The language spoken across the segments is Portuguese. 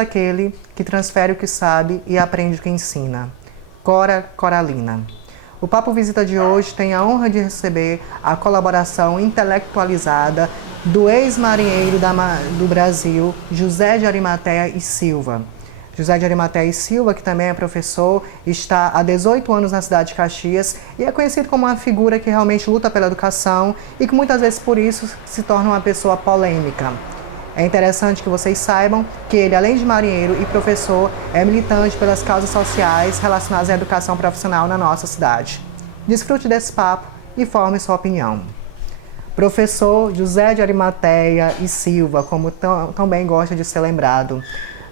aquele que transfere o que sabe e aprende o que ensina. Cora Coralina. O Papo Visita de hoje tem a honra de receber a colaboração intelectualizada do ex-marinheiro do Brasil, José de Arimateia e Silva. José de Arimateia e Silva, que também é professor, está há 18 anos na cidade de Caxias e é conhecido como uma figura que realmente luta pela educação e que muitas vezes por isso se torna uma pessoa polêmica. É interessante que vocês saibam que ele, além de marinheiro e professor, é militante pelas causas sociais relacionadas à educação profissional na nossa cidade. Desfrute desse papo e forme sua opinião. Professor José de Arimateia e Silva, como também gosta de ser lembrado,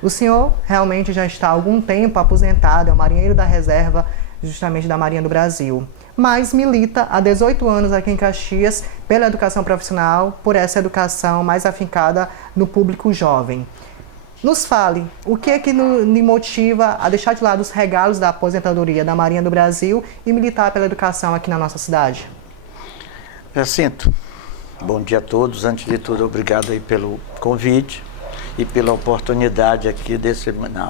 o senhor realmente já está há algum tempo aposentado, é o marinheiro da reserva justamente da Marinha do Brasil, mas milita há 18 anos aqui em Caxias pela educação profissional, por essa educação mais afincada no público jovem. Nos fale, o que é que lhe motiva a deixar de lado os regalos da aposentadoria da Marinha do Brasil e militar pela educação aqui na nossa cidade? Jacinto, bom dia a todos. Antes de tudo, obrigado aí pelo convite e pela oportunidade aqui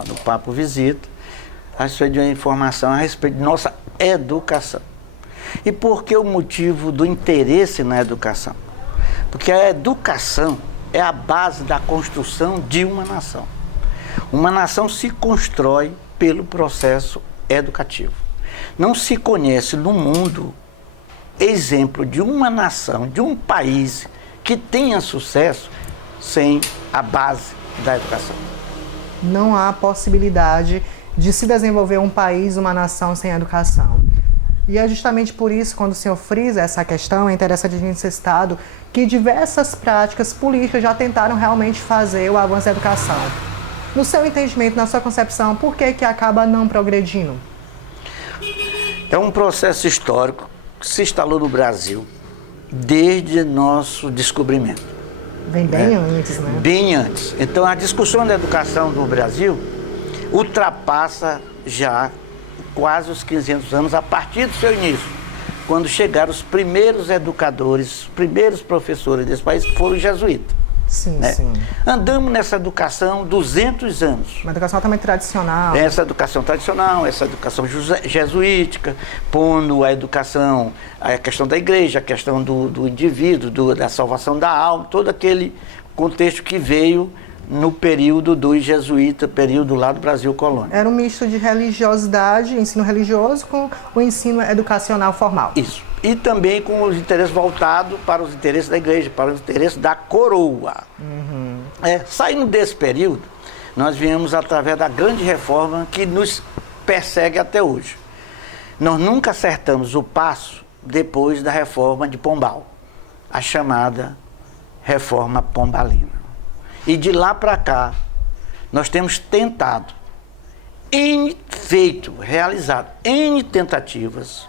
no Papo Visita, a respeito de uma informação a respeito de nossa educação. E por que o motivo do interesse na educação? Porque a educação é a base da construção de uma nação. Uma nação se constrói pelo processo educativo. Não se conhece no mundo exemplo de uma nação, de um país que tenha sucesso sem a base da educação. Não há possibilidade de se desenvolver um país, uma nação sem educação. E é justamente por isso, quando o senhor frisa essa questão, é interessante a gente ser citado que diversas práticas políticas já tentaram realmente fazer o avanço da educação. No seu entendimento, na sua concepção, por que acaba não progredindo? É um processo histórico que se instalou no Brasil desde nosso descobrimento. Vem bem antes, né? Bem antes. Então, a discussão da educação no Brasil ultrapassa já quase os 500 anos a partir do seu início, quando chegaram os primeiros educadores, os primeiros professores desse país, que foram os jesuítas. Sim, né? sim. Andamos nessa educação 200 anos. Uma educação também tradicional. Essa educação tradicional, essa educação jesuítica, pondo a educação, a questão da igreja, a questão do indivíduo, da salvação da alma, todo aquele contexto que veio no período dos jesuítas, período lá do Brasil colônia. Era um misto de religiosidade, ensino religioso, com o ensino educacional formal. Isso. E também com os interesses voltados para os interesses da igreja, para os interesses da coroa. Uhum. Saindo desse período, nós viemos através da grande reforma que nos persegue até hoje. Nós nunca acertamos o passo depois da reforma de Pombal, a chamada reforma pombalina. E de lá para cá, nós temos tentado, realizado N tentativas,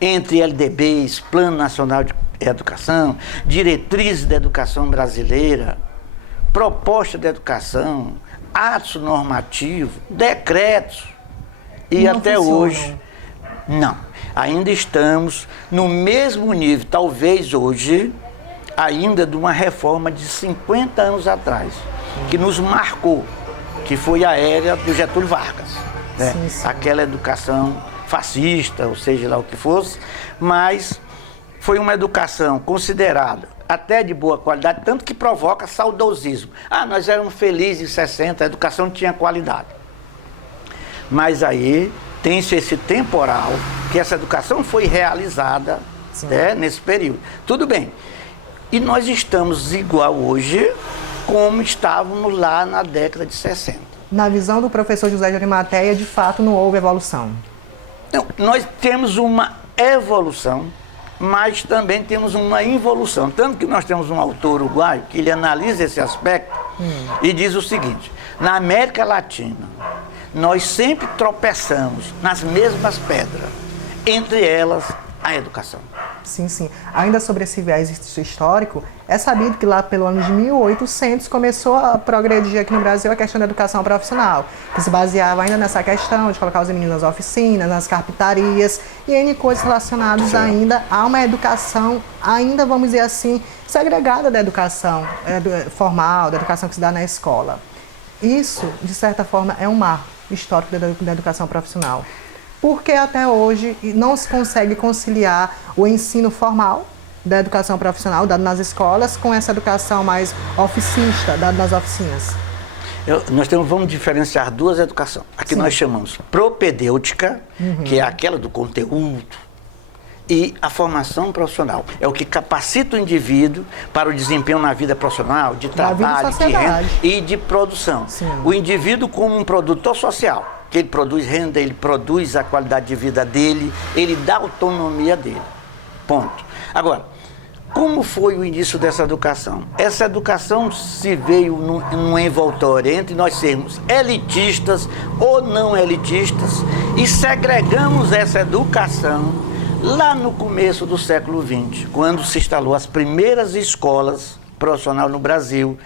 entre LDBs, Plano Nacional de Educação, diretrizes da educação brasileira, proposta de educação, atos normativos, decretos. E não até funcionam. hoje, não. Ainda estamos no mesmo nível, talvez hoje, ainda de uma reforma de 50 anos atrás, que nos marcou, que foi a era do Getúlio Vargas. Né? Sim, sim. Aquela educação fascista, ou seja lá o que fosse, mas foi uma educação considerada até de boa qualidade, tanto que provoca saudosismo. Nós éramos felizes em 60, a educação tinha qualidade. Mas aí tem-se esse temporal, que essa educação foi realizada nesse período. Tudo bem. E nós estamos igual hoje como estávamos lá na década de 60. Na visão do professor José de Arimateia, de fato não houve evolução. Não, nós temos uma evolução, mas também temos uma involução. Tanto que nós temos um autor uruguaio que ele analisa esse aspecto e diz o seguinte: na América Latina, nós sempre tropeçamos nas mesmas pedras, entre elas a educação. Sim, sim. Ainda sobre esse viés histórico, é sabido que lá pelo ano de 1800 começou a progredir aqui no Brasil a questão da educação profissional, que se baseava ainda nessa questão de colocar os meninos nas oficinas, nas carpintarias e N coisas relacionadas ainda a uma educação, ainda vamos dizer assim, segregada da educação formal, da educação que se dá na escola. Isso, de certa forma, é um marco histórico da educação profissional. Porque até hoje não se consegue conciliar o ensino formal da educação profissional, dado nas escolas, com essa educação mais oficista, dado nas oficinas. Vamos diferenciar duas educações. Aqui nós chamamos propedêutica, que é aquela do conteúdo, e a formação profissional. É o que capacita o indivíduo para o desempenho na vida profissional, de trabalho, de renda e de produção. Sim. O indivíduo como um produtor social, que ele produz renda, ele produz a qualidade de vida dele, ele dá autonomia dele. Ponto. Agora, como foi o início dessa educação? Essa educação se veio num envoltório entre nós sermos elitistas ou não elitistas e segregamos essa educação lá no começo do século XX, quando se instalou as primeiras escolas profissionais no Brasil,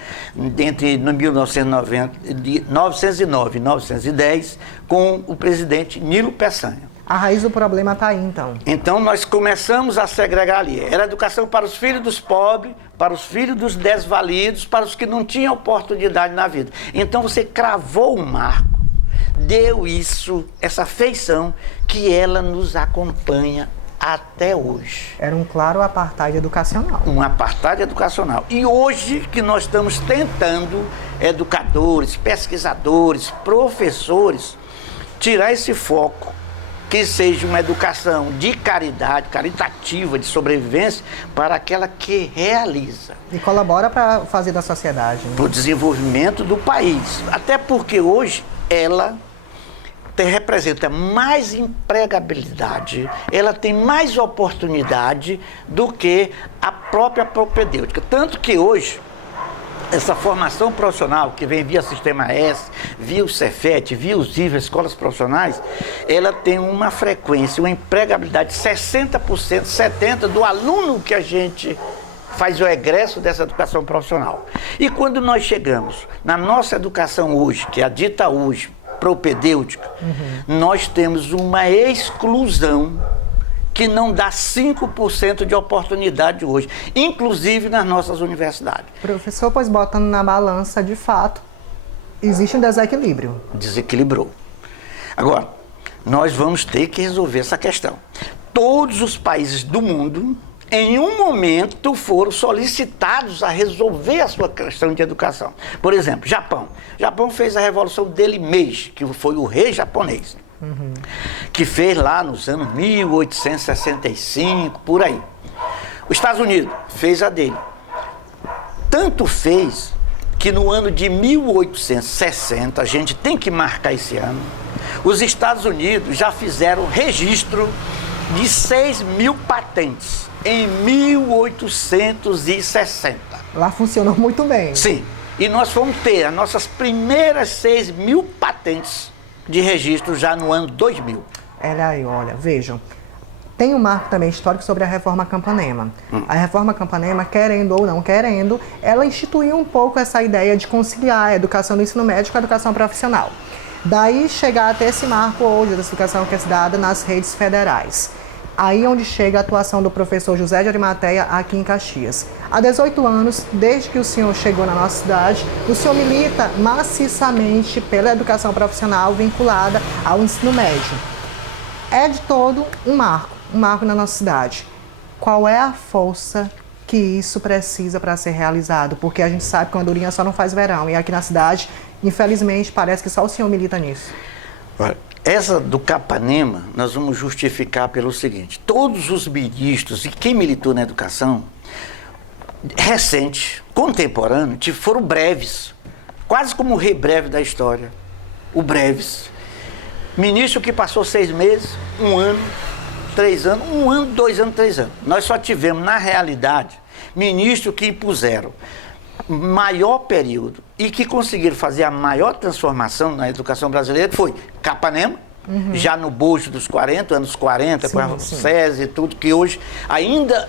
entre 1909 e 1910, com o presidente Nilo Peçanha. A raiz do problema está aí, então. Então, nós começamos a segregar ali. Era educação para os filhos dos pobres, para os filhos dos desvalidos, para os que não tinham oportunidade na vida. Então, você cravou um marco, deu essa feição, que ela nos acompanha até hoje. Era um claro apartheid educacional. Um apartheid educacional. E hoje que nós estamos tentando, educadores, pesquisadores, professores, tirar esse foco, que seja uma educação de caridade, caritativa, de sobrevivência, para aquela que realiza. E colabora para fazer da sociedade. Né? Para o desenvolvimento do país. Até porque hoje ela representa mais empregabilidade, ela tem mais oportunidade do que a própria propedêutica. Tanto que hoje, essa formação profissional que vem via Sistema S, via o Cefet, via os IVA, escolas profissionais, ela tem uma frequência, uma empregabilidade de 60%, 70% do aluno que a gente faz o egresso dessa educação profissional. E quando nós chegamos na nossa educação hoje, que é a dita hoje, propedêutica, nós temos uma exclusão que não dá 5% de oportunidade hoje, inclusive nas nossas universidades. Professor, pois botando na balança, de fato, existe um desequilíbrio. Desequilibrou. Agora, nós vamos ter que resolver essa questão. Todos os países do mundo, em um momento, foram solicitados a resolver a sua questão de educação. Por exemplo, Japão. Japão fez a revolução dele Meiji, que foi o rei japonês. Que fez lá nos anos 1865, por aí. Os Estados Unidos fez a dele. Tanto fez que no ano de 1860, a gente tem que marcar esse ano, os Estados Unidos já fizeram registro de 6.000 patentes em 1860. Lá funcionou muito bem. Sim. E nós fomos ter as nossas primeiras 6.000 patentes de registro já no ano 2000. Olha, vejam, tem um marco também histórico sobre a Reforma Campanema. A Reforma Campanema, querendo ou não querendo, ela instituiu um pouco essa ideia de conciliar a educação do ensino médio com a educação profissional. Daí chegar até esse marco hoje da educação que é dada nas redes federais. Aí onde chega a atuação do professor José de Arimateia aqui em Caxias. Há 18 anos, desde que o senhor chegou na nossa cidade, o senhor milita maciçamente pela educação profissional vinculada ao ensino médio. É de todo um marco na nossa cidade. Qual é a força que isso precisa para ser realizado? Porque a gente sabe que uma Andorinha só não faz verão. E aqui na cidade, infelizmente, parece que só o senhor milita nisso. Essa do Capanema, nós vamos justificar pelo seguinte: todos os ministros e quem militou na educação, recente, contemporâneo, foram breves, quase como o rei breve da história, o breves. Ministro que passou 6 meses, 1 ano, 3 anos, 1 ano, 2 anos, 3 anos. Nós só tivemos, na realidade, ministros que impuseram maior período e que conseguiram fazer a maior transformação na educação brasileira, foi Capanema, já no bojo dos 40, anos 40, com a SESI e tudo, que hoje ainda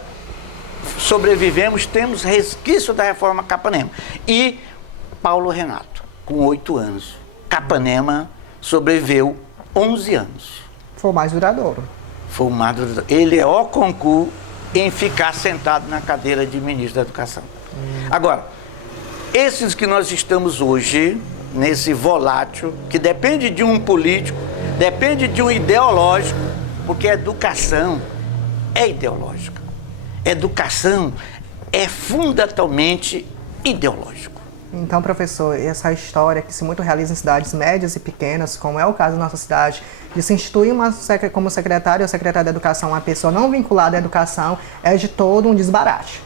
sobrevivemos, temos resquício da reforma Capanema. E Paulo Renato, com 8 anos. Capanema sobreviveu 11 anos. Foi o mais duradouro. Foi o mais duradouro. Ele é o concurso em ficar sentado na cadeira de ministro da Educação. Agora, esses que nós estamos hoje, nesse volátil que depende de um político, depende de um ideológico, porque a educação é ideológica. Educação é fundamentalmente ideológico. Então, professor, essa história que se muito realiza em cidades médias e pequenas, como é o caso da nossa cidade, de se instituir como secretário ou secretária de educação uma pessoa não vinculada à educação, é de todo um desbarate.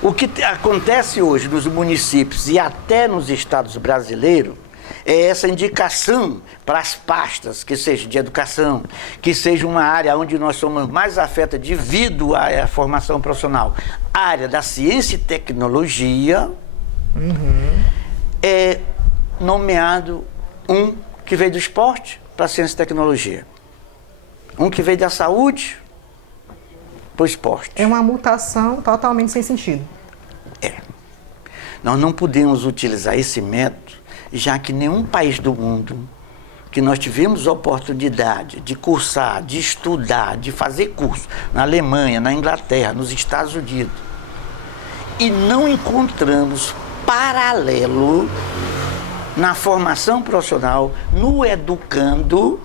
O que acontece hoje nos municípios e até nos estados brasileiros é essa indicação para as pastas, que seja de educação, que seja uma área onde nós somos mais afetados devido à formação profissional, a área da ciência e tecnologia, é nomeado um que veio do esporte para a ciência e tecnologia, um que veio da saúde para o esporte. É uma mutação totalmente sem sentido. Nós não podemos utilizar esse método, já que nenhum país do mundo que nós tivemos oportunidade de cursar, de estudar, de fazer curso, na Alemanha, na Inglaterra, nos Estados Unidos, e não encontramos paralelo na formação profissional, no educando,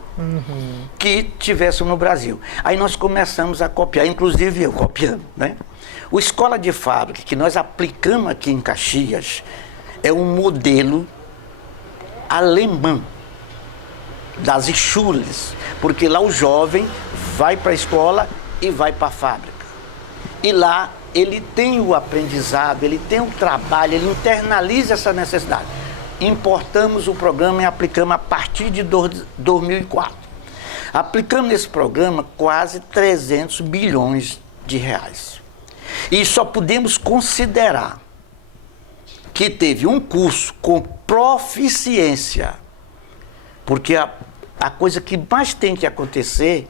que tivessem no Brasil. Aí nós começamos a copiar, inclusive eu copiando, né? O Escola de Fábrica, que nós aplicamos aqui em Caxias, é um modelo alemão das Schules, porque lá o jovem vai para a escola e vai para a fábrica. E lá ele tem o aprendizado, ele tem o trabalho, ele internaliza essa necessidade. Importamos o programa e aplicamos a partir de 2004. Aplicamos nesse programa quase 300 bilhões de reais. E só podemos considerar que teve um curso com proficiência, porque a coisa que mais tem que acontecer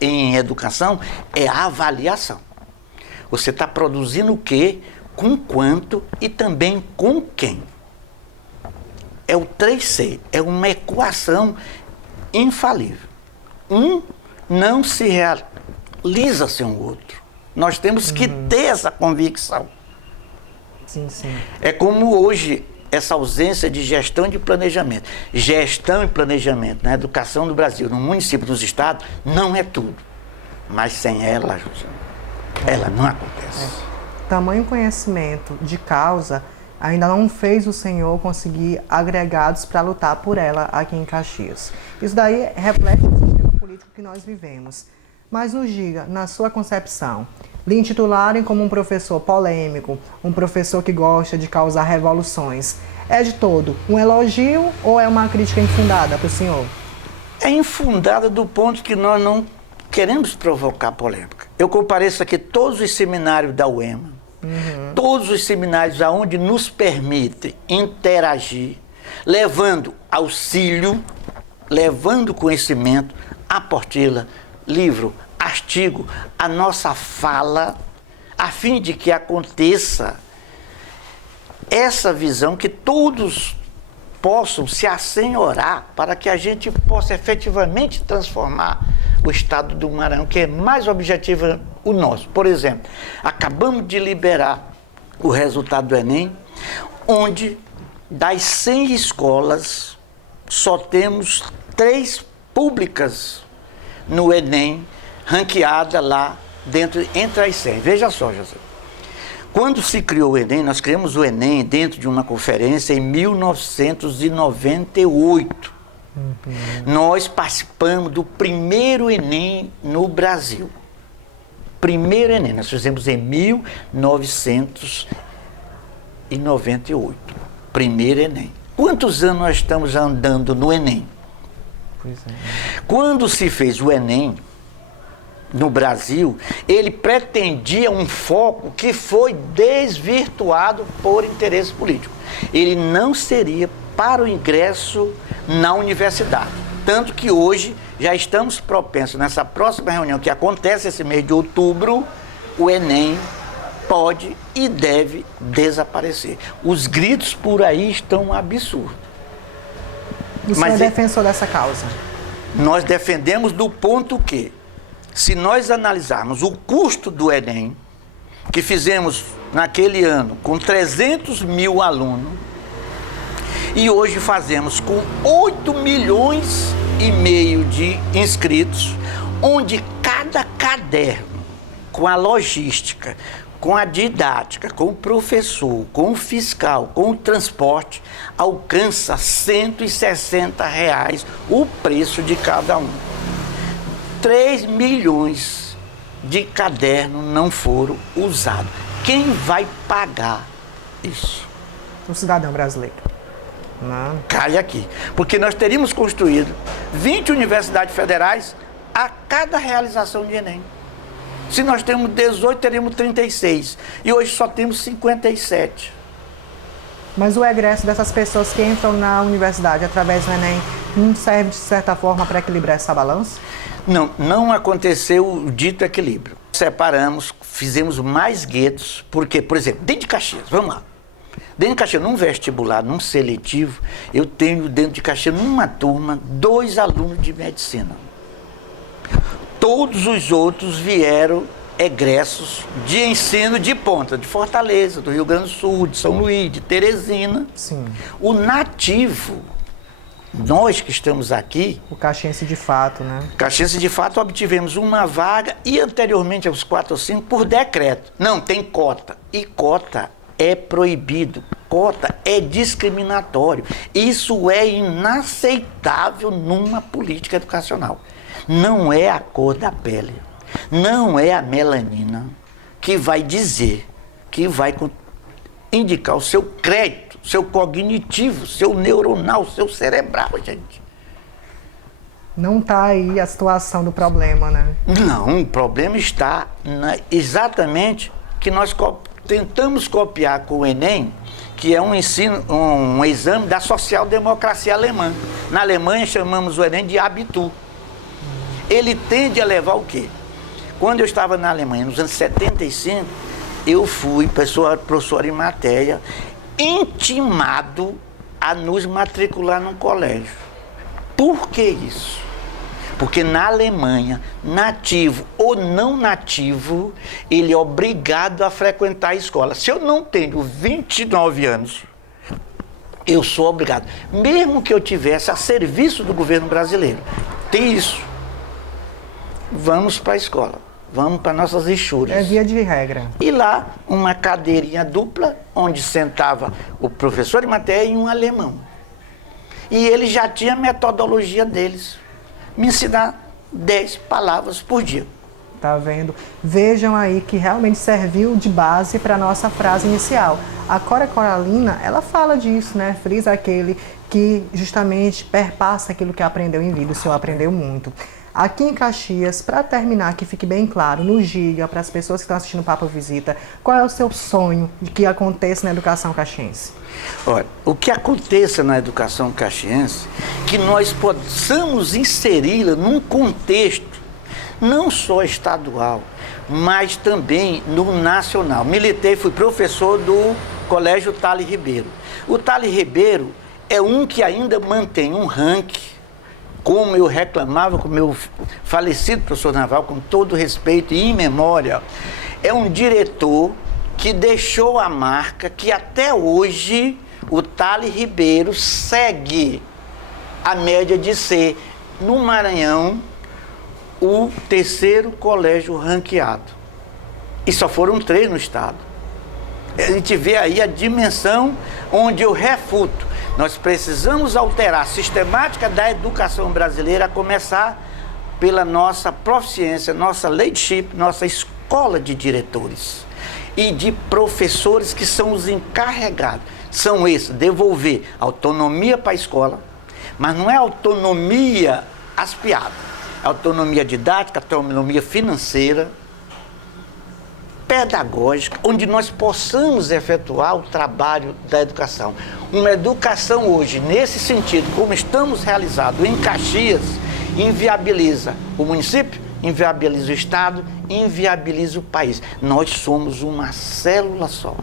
em educação é a avaliação. Você está produzindo o quê, com quanto e também com quem. É o 3C, é uma equação infalível. Um não se realiza sem o outro. Nós temos que ter essa convicção. Sim, sim. É como hoje essa ausência de gestão e de planejamento. Gestão e planejamento na educação do Brasil, no município, nos estados, não é tudo. Mas sem ela, ela não acontece. Tamanho conhecimento de causa ainda não fez o senhor conseguir agregados para lutar por ela aqui em Caxias. Isso daí reflete o sistema político que nós vivemos. Mas nos diga, na sua concepção, lhe intitularem como um professor polêmico, um professor que gosta de causar revoluções, é de todo um elogio ou é uma crítica infundada para o senhor? É infundada do ponto que nós não queremos provocar polêmica. Eu compareço aqui todos os seminários da UEMA, todos os seminários aonde nos permite interagir, levando auxílio, levando conhecimento, apostila, livro, artigo, a nossa fala, a fim de que aconteça essa visão, que todos possam se assenhorar para que a gente possa efetivamente transformar o estado do Maranhão, que é mais objetivo o nosso. Por exemplo, acabamos de liberar o resultado do Enem, onde das 100 escolas só temos 3 públicas no Enem, ranqueada lá dentro, entre as 100. Veja só, José. Quando se criou o Enem, nós criamos o Enem dentro de uma conferência em 1998. Nós participamos do primeiro Enem no Brasil. Primeiro Enem, nós fizemos em 1998. Primeiro Enem. Quantos anos nós estamos andando no Enem? Pois é. Quando se fez o Enem no Brasil, ele pretendia um foco que foi desvirtuado por interesse político. Ele não seria para o ingresso na universidade. Tanto que hoje já estamos propensos, nessa próxima reunião que acontece esse mês de outubro, o Enem pode e deve desaparecer. Os gritos por aí estão absurdos. O senhor é defensor dessa causa? Nós defendemos do ponto que, se nós analisarmos o custo do Enem, que fizemos naquele ano com 300 mil alunos, E hoje fazemos com 8 milhões e meio de inscritos, onde cada caderno, com a logística, com a didática, com o professor, com o fiscal, com o transporte, alcança R$ 160 o preço de cada um. 3 milhões de cadernos não foram usados. Quem vai pagar isso? O cidadão brasileiro. Não. Cai aqui. Porque nós teríamos construído 20 universidades federais a cada realização de Enem. Se nós temos 18, teremos 36. E hoje só temos 57. Mas o egresso dessas pessoas que entram na universidade através do Enem não serve, de certa forma, para equilibrar essa balança? Não, não aconteceu o dito equilíbrio. Separamos, fizemos mais guetos, porque, por exemplo, dentro de Caxias, vamos lá. Dentro de Caxias, num vestibular, num seletivo, eu tenho dentro de Caxias, numa turma, 2 alunos de medicina. Todos os outros vieram egressos de ensino de ponta, de Fortaleza, do Rio Grande do Sul, de São Luís, de Teresina. Sim. O nativo, nós que estamos aqui... O caxiense de fato, né? Caxiense de fato obtivemos uma vaga e anteriormente aos 4 ou 5 por decreto. Não, tem cota. E cota é proibido. Cota é discriminatório. Isso é inaceitável numa política educacional. Não é a cor da pele, não é a melanina que vai dizer, que vai indicar o seu crédito, seu cognitivo, seu neuronal, seu cerebral, gente. Não está aí a situação do problema, né? Não, o problema está exatamente que nós tentamos copiar com o Enem, que é um exame da social-democracia alemã. Na Alemanha chamamos o Enem de Abitur. Ele tende a levar o quê? Quando eu estava na Alemanha, nos anos 75, eu fui, professor em matéria, intimado a nos matricular num colégio. Por que isso? Porque na Alemanha, nativo ou não nativo, ele é obrigado a frequentar a escola. Se eu não tenho 29 anos, eu sou obrigado, mesmo que eu tivesse a serviço do governo brasileiro, tem isso. Vamos para a escola, vamos para nossas enxúrias. É via de regra. E lá, uma cadeirinha dupla, onde sentava o professor de matéria e um alemão. E ele já tinha a metodologia deles. Me ensinar 10 palavras por dia. Tá vendo? Vejam aí que realmente serviu de base para a nossa frase inicial. A Cora Coralina, ela fala disso, né? Frisa aquele que justamente perpassa aquilo que aprendeu em vida. O senhor aprendeu muito. Aqui em Caxias, para terminar, que fique bem claro, no Giga, para as pessoas que estão assistindo o Papo Visita, qual é o seu sonho de que aconteça na educação caxiense? Olha, o que aconteça na educação caxiense, que nós possamos inseri-la num contexto, não só estadual, mas também no nacional. Militei, fui professor do Colégio Thales Ribeiro. O Thales Ribeiro é um que ainda mantém um ranking, como eu reclamava com o meu falecido professor Naval, com todo respeito e em memória, é um diretor que deixou a marca que até hoje o Thales Ribeiro segue a média de ser, no Maranhão, o 3º colégio ranqueado. E só foram 3 no estado. A gente vê aí a dimensão onde eu refuto. Nós precisamos alterar a sistemática da educação brasileira, a começar pela nossa proficiência, nossa leadership, nossa escola de diretores e de professores que são os encarregados. São esses, devolver autonomia para a escola, mas não é autonomia aspiada, é autonomia didática, autonomia financeira, pedagógica, onde nós possamos efetuar o trabalho da educação. Uma educação hoje, nesse sentido, como estamos realizando em Caxias, inviabiliza o município, inviabiliza o estado, inviabiliza o país. Nós somos uma célula só.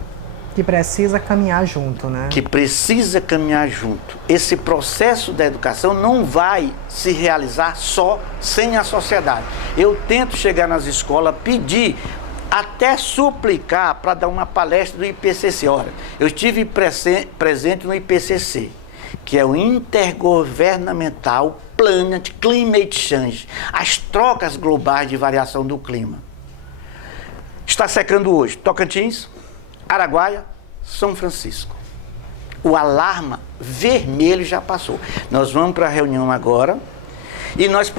Que precisa caminhar junto, né? Que precisa caminhar junto. Esse processo da educação não vai se realizar só sem a sociedade. Eu tento chegar nas escolas, pedir, até suplicar para dar uma palestra do IPCC. Olha, eu estive presente no IPCC que é o Intergovernamental Planet Climate Change, as trocas globais de variação do clima. Está secando hoje Tocantins, Araguaia, São Francisco. O alarme vermelho já passou. Nós vamos para a reunião agora e nós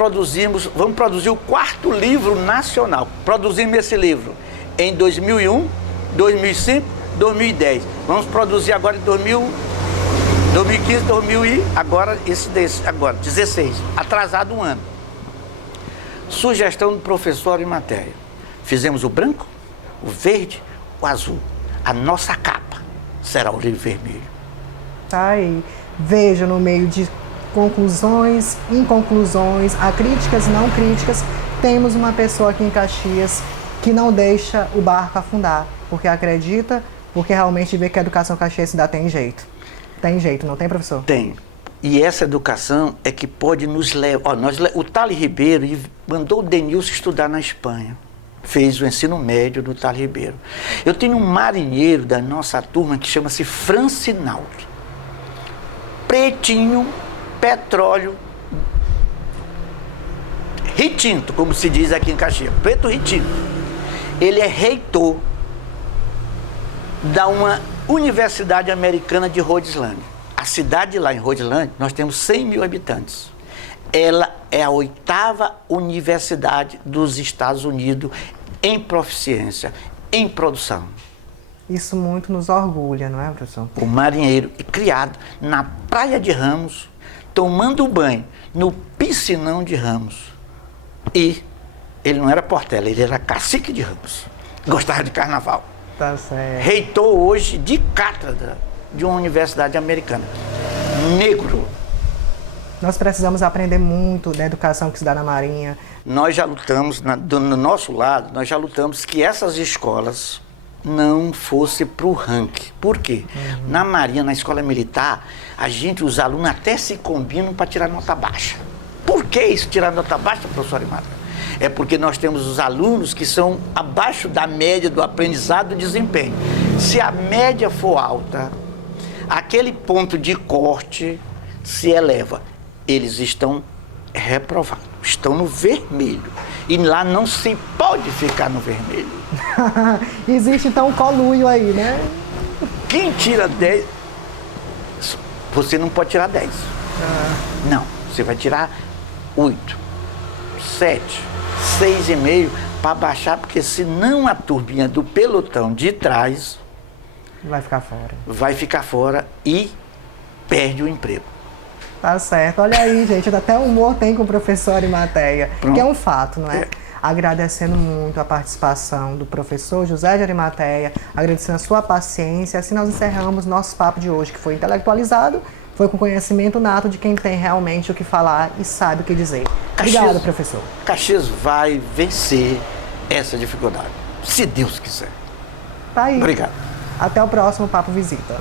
vamos produzir o 4º livro nacional. Produzimos esse livro em 2001, 2005, 2010. Vamos produzir agora em 2015, 2000 e agora 16, atrasado um ano. Sugestão do professor em matéria. Fizemos o branco, o verde, o azul. A nossa capa será o livro vermelho. Tá aí. Veja, no meio de conclusões, inconclusões, a críticas e não críticas, temos uma pessoa aqui em Caxias que não deixa o barco afundar, porque acredita, porque realmente vê que a educação caxiense ainda tem jeito. Tem jeito, não tem, professor? Tem. E essa educação é que pode nos levar... o Thales Ribeiro mandou o Denilson estudar na Espanha. Fez o ensino médio do Thales Ribeiro. Eu tenho um marinheiro da nossa turma que chama-se Francinaldo. Pretinho, petróleo, retinto, como se diz aqui em Caxias. Preto retinto. Ele é reitor da uma universidade americana de Rhode Island. A cidade lá em Rhode Island, nós temos 100 mil habitantes. Ela é a 8ª universidade dos Estados Unidos em proficiência, em produção. Isso muito nos orgulha, não é, professor? O marinheiro criado na Praia de Ramos, tomando banho no piscinão de Ramos. E ele não era Portela, ele era cacique de Ramos. Gostava de carnaval. Tá certo. Reitor hoje de cátedra de uma universidade americana. Negro. Nós precisamos aprender muito da educação que se dá na Marinha. Nós já lutamos, do nosso lado, nós já lutamos que essas escolas não fossem para o ranking. Por quê? Na Marinha, na escola militar, os alunos até se combinam para tirar nota baixa. Por que isso, tirar nota baixa, professor Imara? É porque nós temos os alunos que são abaixo da média do aprendizado e do desempenho. Se a média for alta, aquele ponto de corte se eleva. Eles estão reprovados, estão no vermelho. E lá não se pode ficar no vermelho. Existe então um coluio aí, né? Quem tira 10, você não pode tirar 10. Não, você vai tirar 8, 7, 6,5 para baixar, porque senão a turbina do pelotão de trás vai ficar fora. Vai ficar fora e perde o emprego. Tá certo. Olha aí, gente, até humor tem com o professor Arimateia, Pronto. que é um fato, não é? Agradecendo muito a participação do professor José de Arimateia, agradecendo a sua paciência. Assim nós encerramos nosso papo de hoje, que foi intelectualizado, foi com conhecimento nato de quem tem realmente o que falar e sabe o que dizer. Obrigado, professor. Caxias vai vencer essa dificuldade, se Deus quiser. Tá aí. Obrigado. Até o próximo Papo Visita.